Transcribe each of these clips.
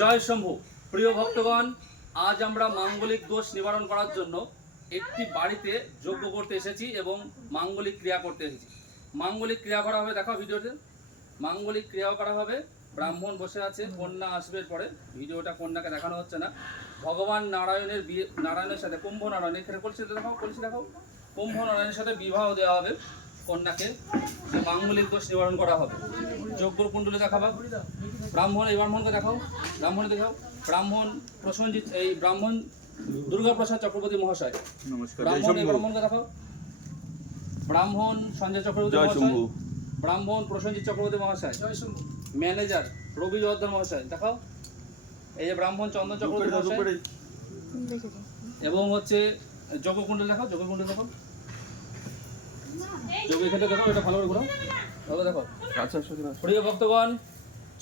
জয় শম্ভু। প্রিয় ভক্তগণ, আজ আমরা মাঙ্গলিক দোষ নিবারণ করার জন্য একটি বাড়িতে যজ্ঞ করতে এসেছি এবং মাঙ্গলিক ক্রিয়া করতে এসেছি। মাঙ্গলিক ক্রিয়া করা হবে, দেখো ভিডিওতে। মাঙ্গলিক ক্রিয়াও করা হবে। ব্রাহ্মণ বসে আছে, কন্যা আসবে পরে। ভিডিওটা কন্যাকে দেখানো হচ্ছে না। ভগবান নারায়ণের বিয়ে, নারায়ণের সাথে কুম্ভ নারায়ণ, এখানে কলসি দেখাও, কলসি দেখাও। কুম্ভ নারায়ণের সাথে বিবাহ দেওয়া হবে কন্যাকে। মাঙ্গলিক দোষ নিবারণ করা হবে। যজ্ঞর কুণ্ডলে দেখাবা। ব্রাহ্মণ, এই ব্রাহ্মণকে দেখাও, ব্রাহ্মণ দেখাও। ব্রাহ্মণ প্রসেনজিৎ, এই ব্রাহ্মণ দুর্গাপ্রসাদ চক্রবর্তী মহাশয়। নমস্কার। ব্রাহ্মণ, এই ব্রাহ্মণকে দেখাও। ব্রাহ্মণ সঞ্জয় চক্রবর্তী মহাশয়। ব্রাহ্মণ প্রসেনজিৎ চক্রবর্তী মহাশয়। ম্যানেজার রবি জোয়ারদার মহাশয় দেখাও। এই যে ব্রাহ্মণ চন্দন চক্রবর্তী মহাশয়। এবং হচ্ছে যজ্ঞকুণ্ডল দেখাও, যজ্ঞকুণ্ডল দেখাও, যজ্ঞ ক্ষেত্রে দেখাও, এটা ভালো করে ঘোরাও, ভালো দেখো। আচ্ছা, প্রিয় ভক্তগণ,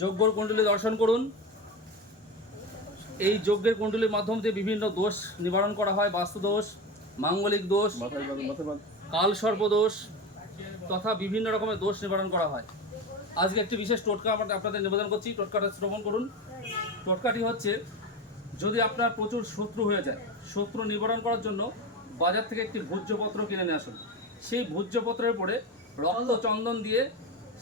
যজ্ঞর কুণ্ডলী দর্শন করুন। এই যজ্ঞের কুণ্ডলীর মাধ্যম দিয়ে বিভিন্ন দোষ নিবারণ করা হয়। বাস্তু দোষ, মাঙ্গলিক দোষ, কালসর্প দোষ তথা বিভিন্ন রকমের দোষ নিবারণ করা হয়। আজকে একটি বিশেষ টোটকা আপনাদের নিবেদন করছি, টোটকাটা শ্রবণ করুন। টোটকাটি হচ্ছে, যদি আপনার প্রচুর শত্রু হয়ে যায়, শত্রু নিবারণ করার জন্য বাজার থেকে একটি ভোজ্যপত্র কিনে নিয়ে আসুন। সেই ভোজ্যপত্রের পরে রক্ত চন্দন দিয়ে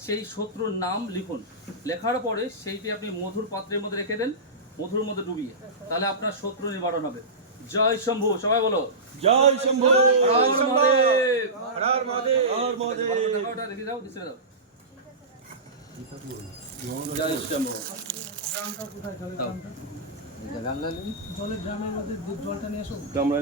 সেই শত্রুর নাম লিখুন। লেখার পরে সেইটি আপনি মধুর পাত্রের মধ্যে রেখে দেন, মধুর মধ্যে ডুবিয়ে, তাহলে আপনার শত্রু নিবারণ হবে। জয় শম্ভু, সবাই বলো জয় শম্ভু। হর মহাদেব, হর হর মহাদেব, হর মহাদেব। ওটা দেখে দাও, দিছে দাও। জয় শম্ভু। জলের ড্রামের মধ্যে জলটা নিয়ে আসো। আমরা